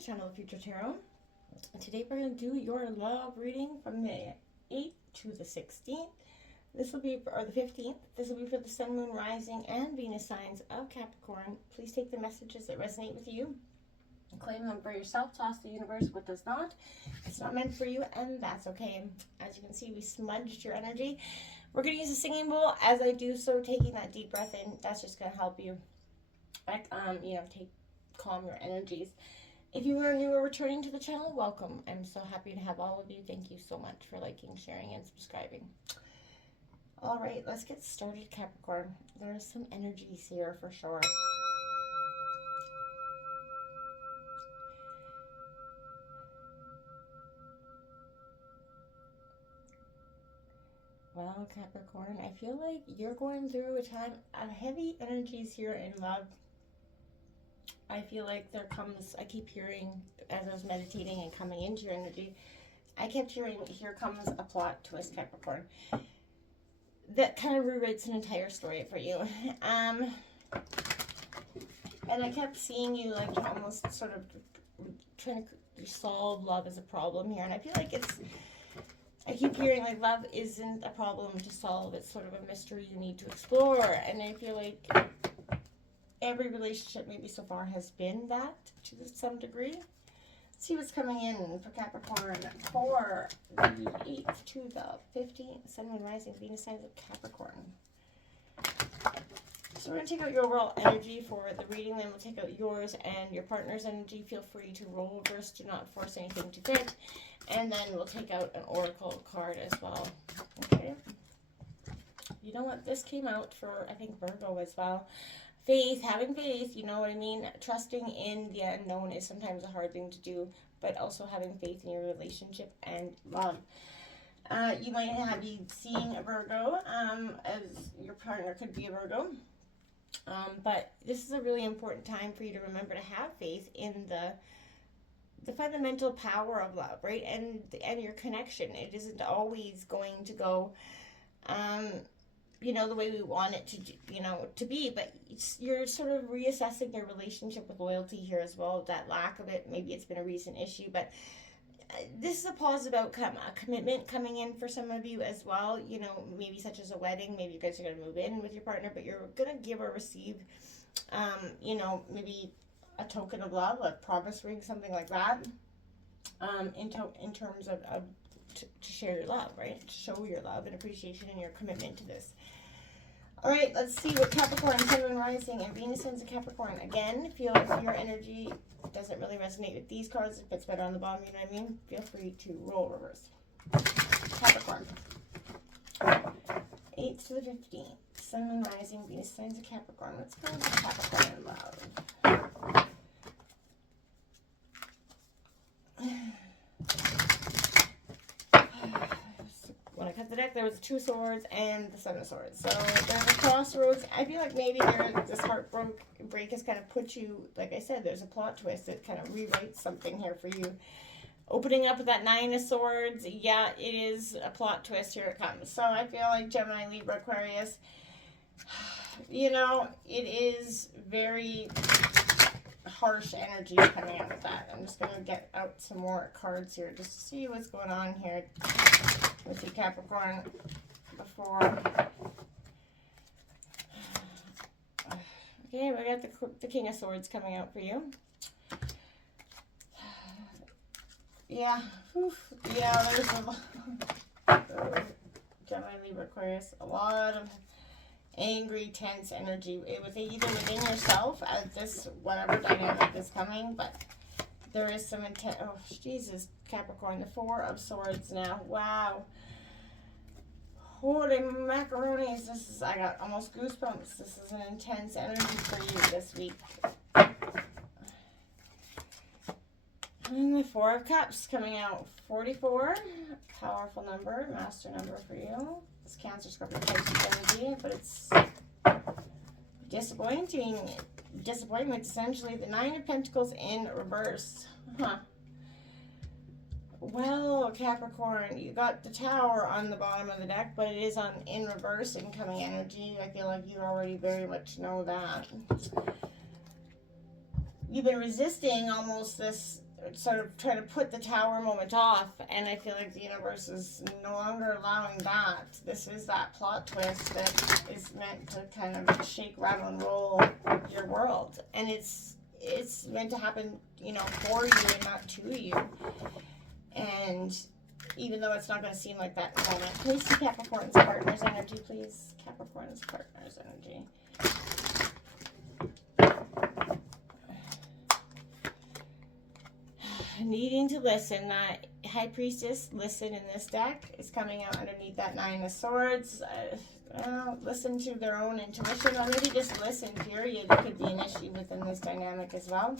the channel of Future Tarot. Today we're going to do your love reading from the 8th to the 16th. This will be for, or the 15th. This will be for the Sun, Moon, Rising, and Venus signs of Capricorn. Please take the messages that resonate with you, claim them for yourself, toss the universe what does not. It's not meant for you, and that's okay. As you can see, we smudged your energy. We're going to use a singing bowl. As I do so, taking that deep breath in, that's just going to help you, calm your energies. If you are new or returning to the channel, welcome. I'm so happy to have all of you. Thank you so much for liking, sharing, and subscribing. All right, let's get started, Capricorn. There's some energies here for sure. Well, Capricorn, I feel like you're going through a time of heavy energies here in love. I feel like there comes, I keep hearing, as I was meditating and coming into your energy, I kept hearing, here comes a plot twist, Capricorn. That kind of rewrites an entire story for you. And I kept seeing you like almost sort of trying to solve love as a problem here. And I feel like I keep hearing like love isn't a problem to solve. It's sort of a mystery you need to explore. And I feel like every relationship maybe so far has been that to some degree. Let's see what's coming in for Capricorn for the 8th to the 15th. Sun, Moon, Rising, Venus signs of Capricorn. So we're going to take out your overall energy for the reading. Then we'll take out yours and your partner's energy. Feel free to roll reverse. Do not force anything to fit. And then we'll take out an oracle card as well. Okay. You know what? This came out for, I think, Virgo as well. Faith, having faith, you know what I mean? Trusting in the unknown is sometimes a hard thing to do, but also having faith in your relationship and love. You might be seeing a Virgo, as your partner could be a Virgo. But this is a really important time for you to remember to have faith in the fundamental power of love, right? And your connection. It isn't always going to go the way we want it to be, but you're sort of reassessing your relationship with loyalty here as well. That lack of it, maybe it's been a recent issue, but this is a positive outcome, a commitment coming in for some of you as well, maybe such as a wedding. Maybe you guys are going to move in with your partner, but you're going to give or receive, maybe a token of love, a promise ring, something like that, in terms of to share your love, right? To show your love and appreciation and your commitment to this. All right, let's see what Capricorn, Sun, Moon, Rising, and Venus signs of Capricorn. Again, feel if your energy doesn't really resonate with these cards, it fits better on the bottom, you know what I mean? Feel free to roll reverse. Capricorn. 8th to the 15th. Sun, Moon, Rising, Venus signs of Capricorn. Let's go into Capricorn in love. When I cut the deck, there was 2 swords and the 7 of swords. So there's a crossroads. I feel like maybe this heartbreak has kind of put you, like I said, there's a plot twist that kind of rewrites something here for you. Opening up with that 9 of swords, yeah, it is a plot twist. Here it comes. So I feel like Gemini, Libra, Aquarius, it is very harsh energy coming out of that. I'm just going to get out some more cards here just to see what's going on here with you, Capricorn, before. Okay, we got the King of Swords coming out for you. Yeah, there's Gemini, Libra, Aquarius, a lot of angry, tense energy. It was either within yourself at this, whatever dynamic is coming, but there is some intent. Oh, Jesus, Capricorn, the 4 of Swords now. Wow. Holy macaronis. I got almost goosebumps. This is an intense energy for you this week. And the 4 of Cups coming out. 44. Powerful number. Master number for you. It's Cancer, Scorpio, Pisces energy, but it's disappointment, essentially. The 9 of Pentacles in reverse. Well, Capricorn, you got the Tower on the bottom of the deck, but it is in reverse incoming energy. I feel like you already very much know that. You've been resisting almost this sort of trying to put the Tower moment off, and I feel like the universe is no longer allowing that. This is that plot twist that is meant to kind of shake, rattle, and roll your world, and it's meant to happen, you know, for you and not to you. And even though it's not going to seem like that in the moment, can we see Capricorn's partner's energy, please? Capricorn's partner's energy. Needing to listen. That High Priestess, listen in this deck, is coming out underneath that Nine of Swords. Listen to their own intuition, or maybe just listen, period. It could be an issue within this dynamic as well.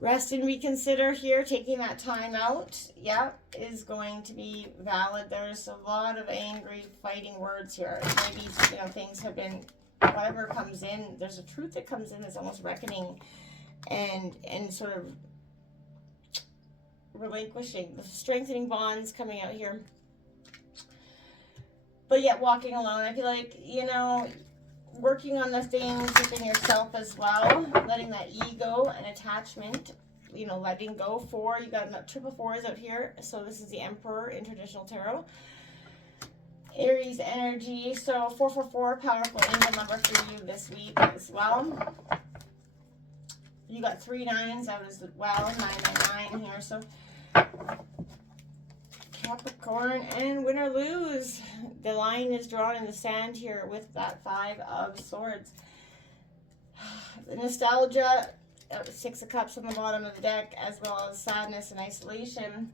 Rest and reconsider here, taking that time out, yeah, is going to be valid. There's a lot of angry, fighting words here. Maybe, you know, things have been, whatever comes in, there's a truth that comes in that's almost reckoning and sort of relinquishing, the strengthening bonds coming out here. But yet walking alone, I feel like, you know, working on the things within yourself as well, letting that ego and attachment, you know, letting go for, you got that triple fours out here. So this is the Emperor in traditional tarot. Aries energy. So 444, powerful angel number for you this week as well. You got 3 9s out as well, 999 here. So Capricorn, and win or lose, the line is drawn in the sand here with that 5 of Swords. The nostalgia, 6 of Cups on the bottom of the deck, as well as sadness and isolation.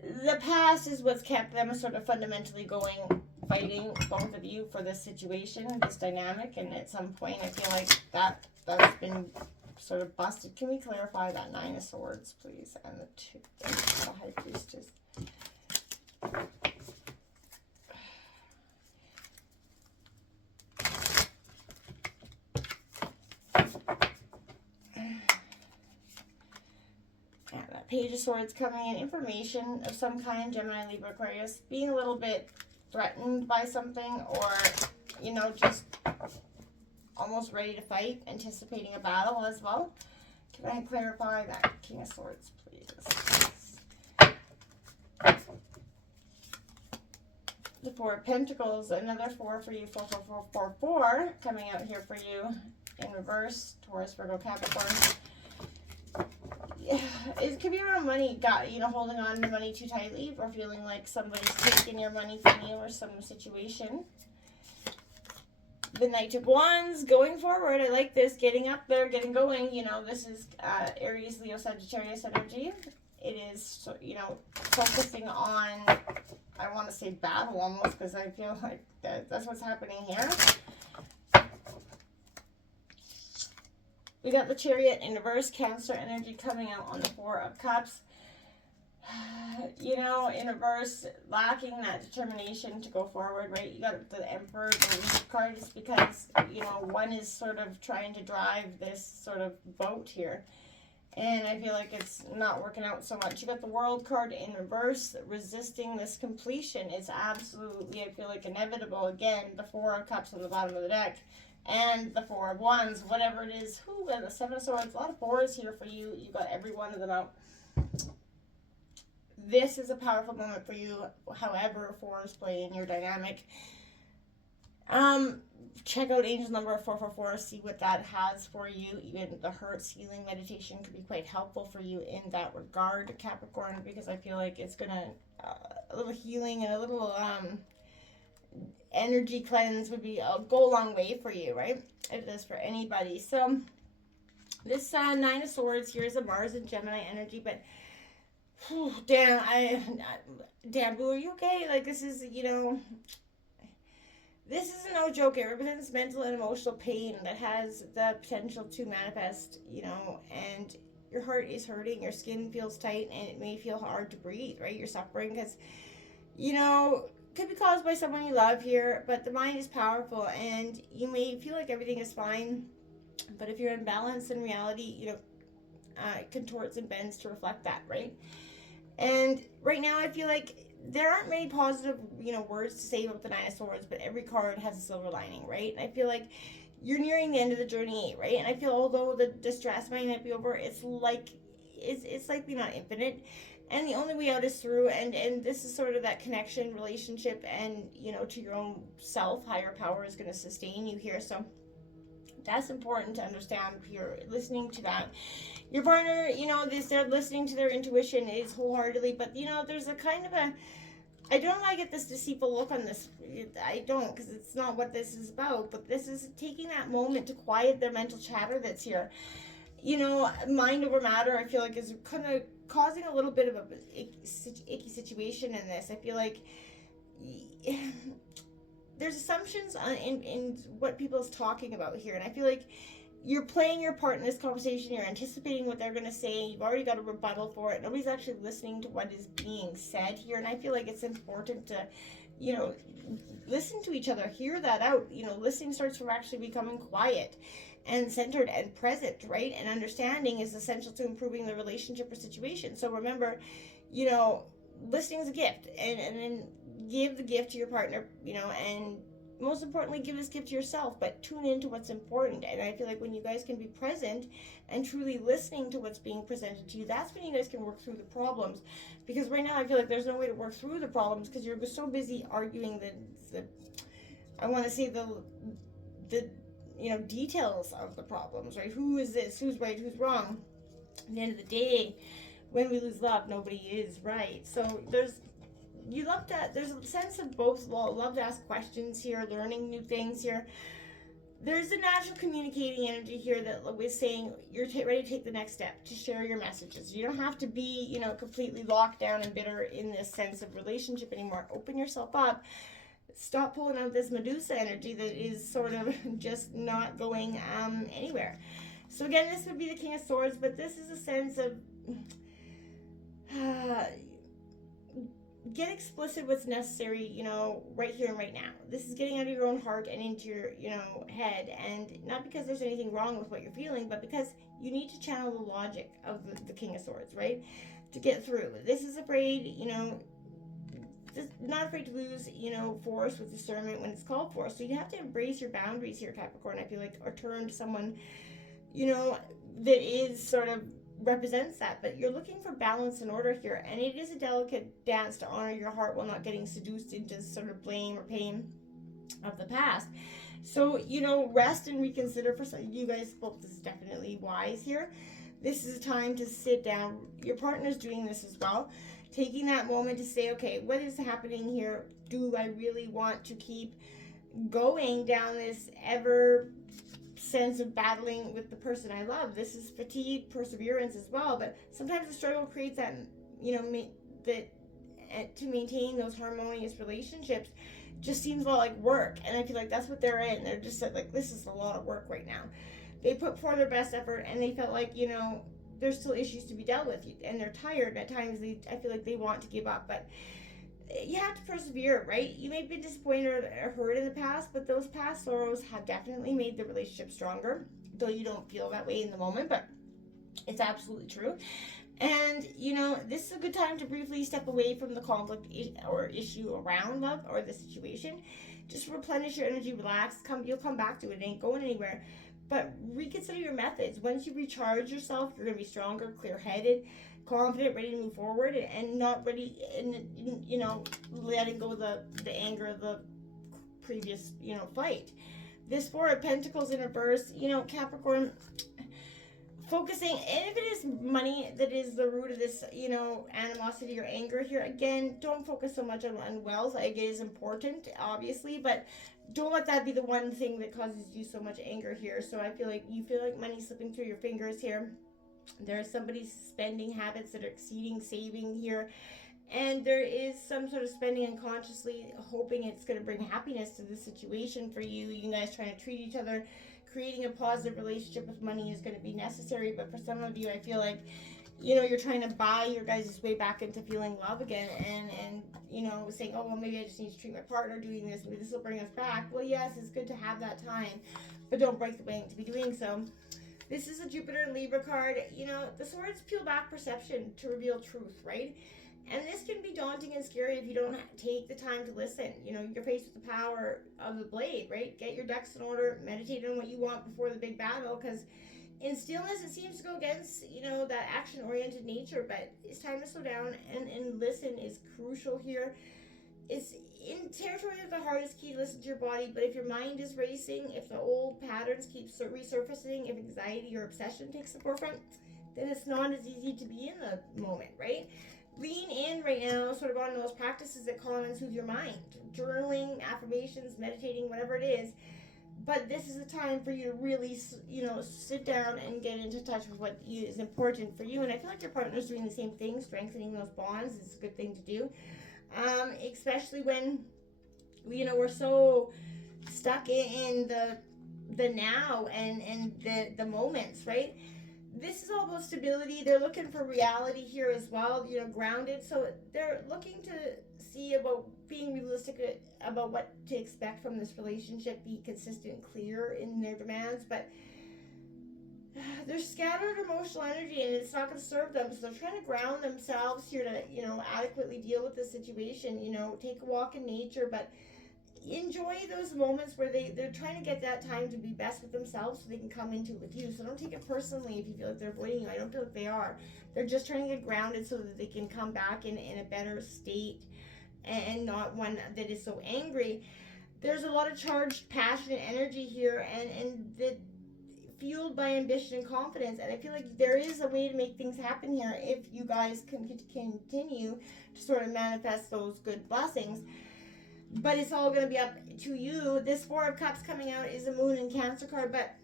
The past is what's kept them sort of fundamentally going, fighting, both of you, for this situation, this dynamic, and at some point I feel like that's been sort of busted. Can we clarify that 9 of Swords, please, and the High Priestess? That Page of Swords coming in, information of some kind, Gemini, Libra, Aquarius, being a little bit threatened by something, or, you know, just almost ready to fight, anticipating a battle as well. Can I clarify that King of Swords, please? The 4 of Pentacles, another 4 for you, 4, 4, 4, 4, 4, coming out here for you in reverse, Taurus, Virgo, Capricorn. Yeah, it could be around money, holding on to money too tightly, or feeling like somebody's taking your money from you, or some situation. The Knight of Wands, going forward. I like this, getting up there, getting going. You know, this is Aries, Leo, Sagittarius energy. It is, you know, focusing on, I want to say battle almost, because I feel like that's what's happening here. We got the Chariot in reverse, Cancer energy coming out on the 4 of Cups. You know, in reverse, lacking that determination to go forward, right? You got the Emperor, the lead card, is because, you know, one is sort of trying to drive this sort of boat here. And I feel like it's not working out so much. You got the World card in reverse, resisting this completion. It's absolutely, I feel like, inevitable. Again, the 4 of Cups on the bottom of the deck. And the 4 of Wands, whatever it is. And the 7 of Swords, a lot of 4s here for you. You got every one of them out. This is a powerful moment for you, however 4s play in your dynamic. Check out angel number 444, see what that has for you. Even the Hertz healing meditation could be quite helpful for you in that regard, Capricorn, because I feel like it's gonna a little healing and a little energy cleanse would be go a long way for you, right? If it is for anybody. So this 9 of Swords here is a Mars and Gemini energy, but whew, damn, Boo, are you okay? Like, this is, you know, this is no joke. It represents mental and emotional pain that has the potential to manifest, you know, and your heart is hurting, your skin feels tight, and it may feel hard to breathe, right? You're suffering because, you know, could be caused by someone you love here, but the mind is powerful, and you may feel like everything is fine, but if you're in balance in reality, you know, it contorts and bends to reflect that, right? And right now I feel like there aren't many positive, you know, words to say about the 9 of Swords, but every card has a silver lining, right? And I feel like you're nearing the end of the journey, right? And I feel although the distress might not be over, it's like it's likely not infinite, and the only way out is through. And this is sort of that connection, relationship, and to your own self. Higher power is going to sustain you here. So that's important to understand. If you're listening to that, your partner, they're listening to their intuition is wholeheartedly, but there's a kind of a, I don't want to get this deceitful look on this. I don't, because it's not what this is about. But this is taking that moment to quiet their mental chatter that's here. Mind over matter, I feel like, is kind of causing a little bit of a icky situation in this. I feel like there's assumptions in what people's talking about here. And I feel like you're playing your part in this conversation. You're anticipating what they're going to say. You've already got a rebuttal for it. Nobody's actually listening to what is being said here. And I feel like it's important to, listen to each other. Hear that out. Listening starts from actually becoming quiet and centered and present, right? And understanding is essential to improving the relationship or situation. So remember, listening is a gift. And then give the gift to your partner, and most importantly, give this gift to yourself, but tune into what's important. And I feel like when you guys can be present and truly listening to what's being presented to you, that's when you guys can work through the problems. Because right now I feel like there's no way to work through the problems because you're so busy arguing the I want to say the details of the problems, right? Who is this? Who's right? Who's wrong? At the end of the day, when we lose love, nobody is right. So there's a sense of both love to ask questions here, learning new things here. There's a natural communicating energy here that is saying you're ready to take the next step, to share your messages. You don't have to be, completely locked down and bitter in this sense of relationship anymore. Open yourself up. Stop pulling out this Medusa energy that is sort of just not going anywhere. So again, this would be the King of Swords, but this is a sense of get explicit what's necessary, right here and right now. This is getting out of your own heart and into your, head. And not because there's anything wrong with what you're feeling, but because you need to channel the logic of the King of Swords, right? To get through. This is afraid, just not afraid to lose, force with discernment when it's called for. So you have to embrace your boundaries here, Capricorn, I feel like, or turn to someone, that is sort of represents that. But you're looking for balance and order here, and it is a delicate dance to honor your heart while not getting seduced into sort of blame or pain of the past. So rest and reconsider. For some you guys, both, this is definitely wise here. This is a time to sit down. Your partner's doing this as well, taking that moment to say, okay, what is happening here? Do I really want to keep going down this ever sense of battling with the person I love? This is fatigue, perseverance as well. But sometimes the struggle creates that, that to maintain those harmonious relationships just seems a lot like work. And I feel like that's what they're in. They're just like, this is a lot of work right now. They put forth their best effort, and they felt like, there's still issues to be dealt with, and they're tired. At times, I feel like they want to give up, but you have to persevere, right? You may be disappointed or hurt in the past, but those past sorrows have definitely made the relationship stronger, though you don't feel that way in the moment, but it's absolutely true. And, this is a good time to briefly step away from the conflict or issue around love or the situation. Just replenish your energy, relax, you'll come back to it. It ain't going anywhere. But reconsider your methods. Once you recharge yourself, you're going to be stronger, clear-headed, confident, ready to move forward, and not ready, and letting go of the anger of the previous, fight. This Four of Pentacles in reverse, Capricorn, focusing, and if it is money that is the root of this, animosity or anger here, again, don't focus so much on wealth. It is important, obviously, but don't let that be the one thing that causes you so much anger here. So I feel like you feel like money slipping through your fingers here. There's somebody's spending habits that are exceeding saving here. And there is some sort of spending unconsciously, hoping it's going to bring happiness to the situation for you. You guys trying to treat each other, creating a positive relationship with money is going to be necessary. But for some of you, I feel like, you're trying to buy your guys' way back into feeling love again, and saying, oh, well, maybe I just need to treat my partner doing this. Maybe this will bring us back. Well, yes, it's good to have that time, but don't break the bank to be doing so. This is a Jupiter and Libra card. The swords peel back perception to reveal truth, right? And this can be daunting and scary if you don't take the time to listen. You're faced with the power of the blade, right? Get your ducks in order, meditate on what you want before the big battle, because In stillness, it seems to go against, that action-oriented nature, but it's time to slow down and listen is crucial here. It's in territory of the heart is key to listen to your body, but if your mind is racing, if the old patterns keep resurfacing, if anxiety or obsession takes the forefront, then it's not as easy to be in the moment, right? Lean in right now, sort of on those practices that calm and soothe your mind. Journaling, affirmations, meditating, whatever it is. But this is a time for you to really, sit down and get into touch with what is important for you. And I feel like your partner's doing the same thing. Strengthening those bonds is a good thing to do. Especially when, we're so stuck in the now and the moments, right? This is all about stability. They're looking for reality here as well, grounded. So they're looking to see about being realistic about what to expect from this relationship, be consistent, clear in their demands, but there's scattered emotional energy and it's not going to serve them. So they're trying to ground themselves here to, adequately deal with the situation, take a walk in nature, but enjoy those moments where they're trying to get that time to be best with themselves so they can come into it with you. So don't take it personally if you feel like they're avoiding you. I don't feel like they are. They're just trying to get grounded so that they can come back in a better state and not one that is so angry. There's a lot of charged, passionate energy here and that fueled by ambition and confidence, and I feel like there is a way to make things happen here if you guys can continue to sort of manifest those good blessings. But it's all going to be up to you. This Four of Cups coming out is a Moon and Cancer card, but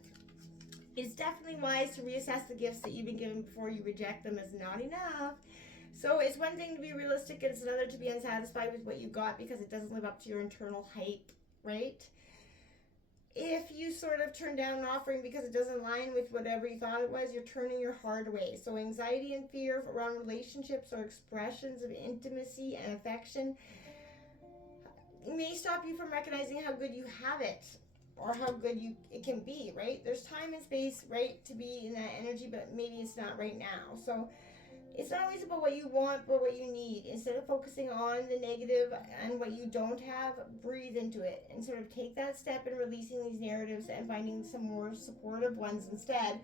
it's definitely wise to reassess the gifts that you've been given before you reject them as not enough. So it's one thing to be realistic, and it's another to be unsatisfied with what you got because it doesn't live up to your internal hype, right? If you sort of turn down an offering because it doesn't align with whatever you thought it was, you're turning your heart away. So anxiety and fear around relationships or expressions of intimacy and affection may stop you from recognizing how good you have it or how good it can be, right? There's time and space, right, to be in that energy, but maybe it's not right now. So it's not always about what you want, but what you need. Instead of focusing on the negative and what you don't have, breathe into it and sort of take that step in releasing these narratives and finding some more supportive ones instead.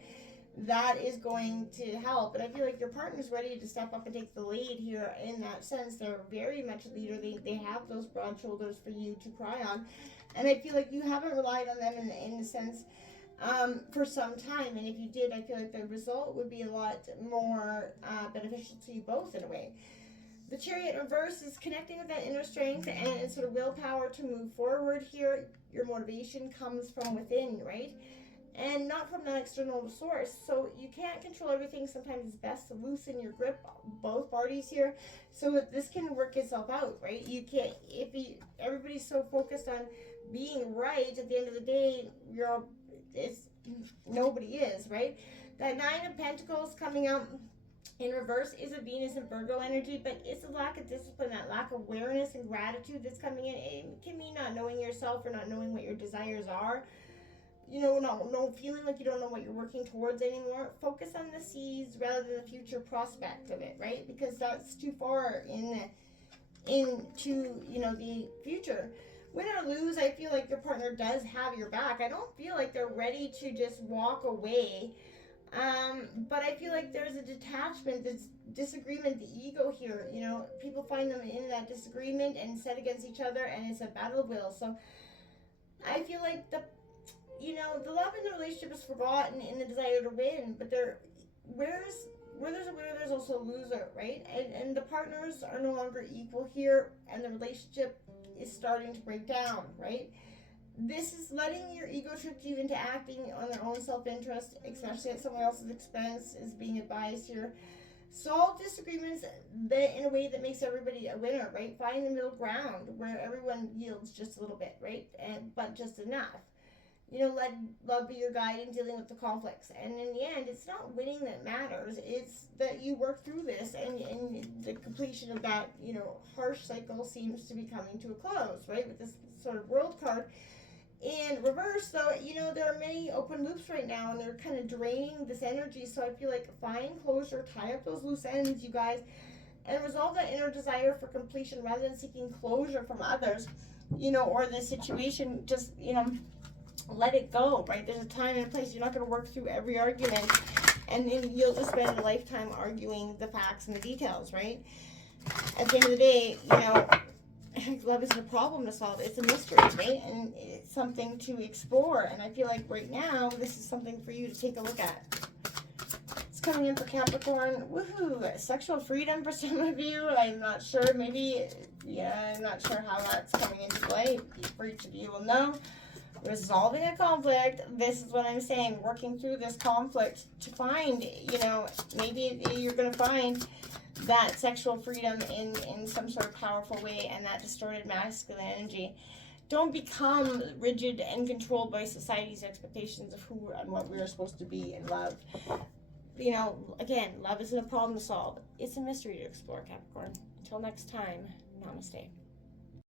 That is going to help. And I feel like your partner's ready to step up and take the lead here in that sense. They're very much a leader. They have those broad shoulders for you to cry on. And I feel like you haven't relied on them in the sense for some time, and if you did, I feel like the result would be a lot more beneficial to you both in a way. The Chariot in reverse is connecting with that inner strength and sort of willpower to move forward here. Your motivation comes from within, right? And not from that external source. So you can't control everything. Sometimes it's best to loosen your grip, both parties here, so that this can work itself out, right? You can't, everybody's so focused on being right, at the end of the day, nobody is, right? That Nine of Pentacles coming out in reverse is a Venus and Virgo energy, but it's a lack of discipline, that lack of awareness and gratitude that's coming in. It can mean not knowing yourself or not knowing what your desires are. Not feeling like you don't know what you're working towards anymore. Focus on the seeds rather than the future prospect of it, right? Because that's too far into the future. Win or lose, I feel like your partner does have your back. I don't feel like they're ready to just walk away. But I feel like there's a detachment, this disagreement, the ego here. People find them in that disagreement and set against each other, and it's a battle of will. So I feel like the love in the relationship is forgotten in the desire to win, but where there's a winner, there's also a loser, right? And the partners are no longer equal here, and the relationship is starting to break down, right? This is letting your ego trick you into acting on their own self-interest, especially at someone else's expense, is being advised here. Solve disagreements in a way that makes everybody a winner, right? Find the middle ground where everyone yields just a little bit, right? But just enough. Let love be your guide in dealing with the conflicts. And in the end, it's not winning that matters. It's that you work through this, and the completion of that, harsh cycle seems to be coming to a close, right? With this sort of World card in reverse, though, there are many open loops right now, and they're kind of draining this energy. So I feel like find closure, tie up those loose ends, you guys, and resolve that inner desire for completion rather than seeking closure from others, or the situation. Just, let it go, right? There's a time and a place. You're not going to work through every argument, and then you'll just spend a lifetime arguing the facts and the details, right? At the end of the day, you know, love isn't a problem to solve. It's a mystery, right? And it's something to explore. And I feel like right now, this is something for you to take a look at. It's coming in for Capricorn. Woohoo! Sexual freedom for some of you. I'm not sure. Maybe, yeah, I'm not sure how that's coming into play. For each of you will know. Resolving a conflict. This is what I'm saying. Working through this conflict to find, you know, maybe you're going to find that sexual freedom in some sort of powerful way, and that distorted masculine energy. Don't become rigid and controlled by society's expectations of who and what we are supposed to be in love. You know, again, love isn't a problem to solve. It's a mystery to explore, Capricorn. Until next time, namaste.